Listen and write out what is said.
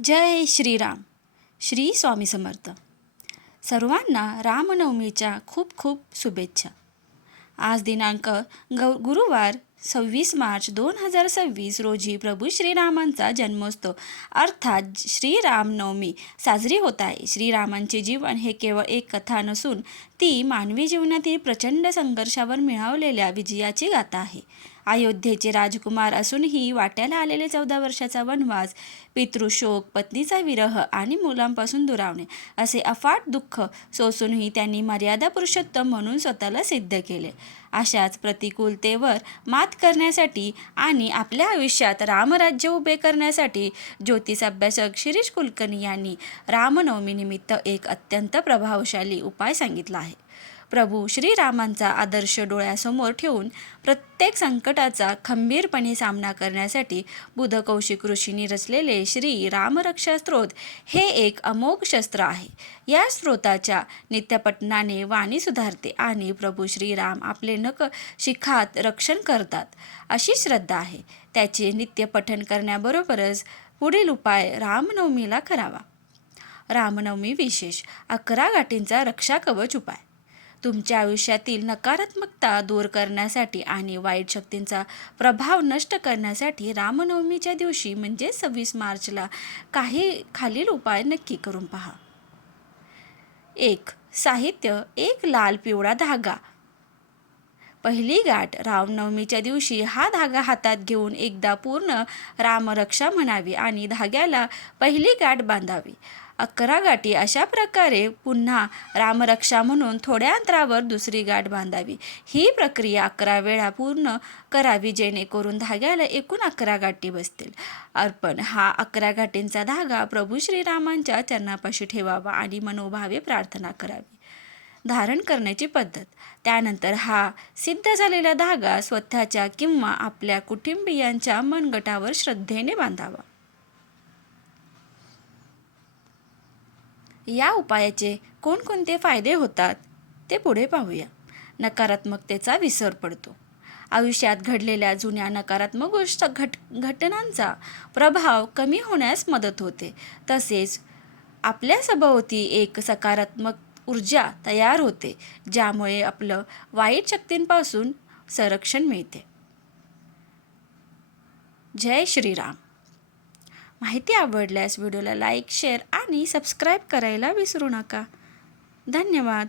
जय श्रीराम. श्री स्वामी समर्थ. सर्वांना रामनवमीच्या खूप खूप शुभेच्छा. आज दिनांक गुरुवार 26 मार्च 2026 रोजी प्रभू श्रीरामांचा जन्मोत्सव अर्थात श्रीरामनवमी साजरी होत आहे. श्रीरामांचे जीवन हे केवळ एक कथा नसून ती मानवी जीवनातील प्रचंड संघर्षावर मिळवलेल्या विजयाची गाथा आहे. अयोध्येचे राजकुमार असूनही वाट्याला आलेले 14 वर्षाचा वनवास, पितृशोक, पत्नीचा विरह आणि मुलांपासून दुरावणे असे अफाट दुःख सोसूनही त्यांनी मर्यादा पुरुषोत्तम म्हणून स्वतःला सिद्ध केले. अशाच प्रतिकूलतेवर मात करण्यासाठी आणि आपल्या आयुष्यात रामराज्य उभे करण्यासाठी ज्योतिष अभ्यासक शिरीष कुलकर्णी यांनी रामनवमीनिमित्त एक अत्यंत प्रभावशाली उपाय सांगितला आहे. प्रभू श्रीरामांचा आदर्श डोळ्यासमोर ठेवून प्रत्येक संकटाचा खंबीरपणे सामना करण्यासाठी बुधकौशिक ऋषींनी रचलेले श्री रामरक्षा स्तोत्र हे एक अमोघ शस्त्र आहे. या स्तोत्राच्या नित्यपठणाने वाणी सुधारते आणि प्रभू श्रीराम आपले शिखात रक्षण करतात अशी श्रद्धा आहे. त्याचे नित्यपठण करण्याबरोबरच पुढील उपाय रामनवमीला करावा. रामनवमी विशेष 11 गाठींचा रक्षा कवच उपाय. तुमच्या आयुष्यातील नकारात्मकता दूर करण्यासाठी आणि वाईट शक्तींचा प्रभाव नष्ट करण्यासाठी रामनवमीच्या दिवशी म्हणजे 26 मार्चला काही खालील उपाय नक्की करून पहा. 1. साहित्य: 1 लाल पिवळा धागा. पहिली गाठ: रामनवमीच्या दिवशी हा धागा हातात घेऊन एकदा पूर्ण रामरक्षा म्हणावी आणि धाग्याला पहिली गाठ बांधावी. 11 गाठी अशा प्रकारे पुन्हा रामरक्षा म्हणून थोड्या अंतरावर दुसरी गाठ बांधावी. ही प्रक्रिया 11 वेळा पूर्ण करावी जेणेकरून धाग्याला एकूण 11 गाठी बसतील. अर्पण: हा 11 गाठींचा धागा प्रभू श्रीरामांच्या चरणापाशी ठेवावा आणि मनोभावे प्रार्थना करावी. धारण करण्याची पद्धत: त्यानंतर हा सिद्ध झालेला धागा स्वतःच्या किंवा आपल्या कुटुंबियांच्या मनगटावर श्रद्धेने बांधावा. या उपायाचे कोणकोणते फायदे होतात ते पुढे पाहूया. नकारात्मकतेचा विसर पडतो. आयुष्यात घडलेल्या जुन्या नकारात्मक घटनांचा प्रभाव कमी होण्यास मदत होते. तसेच आपल्या सभोवती एक सकारात्मक ऊर्जा तयार होते ज्यामुळे आपलं वाईट शक्तींपासून संरक्षण मिळते. जय श्रीराम. माहिती आवडल्यास व्हिडिओला लाईक, शेअर आणि सबस्क्राईब करायला विसरू नका. धन्यवाद.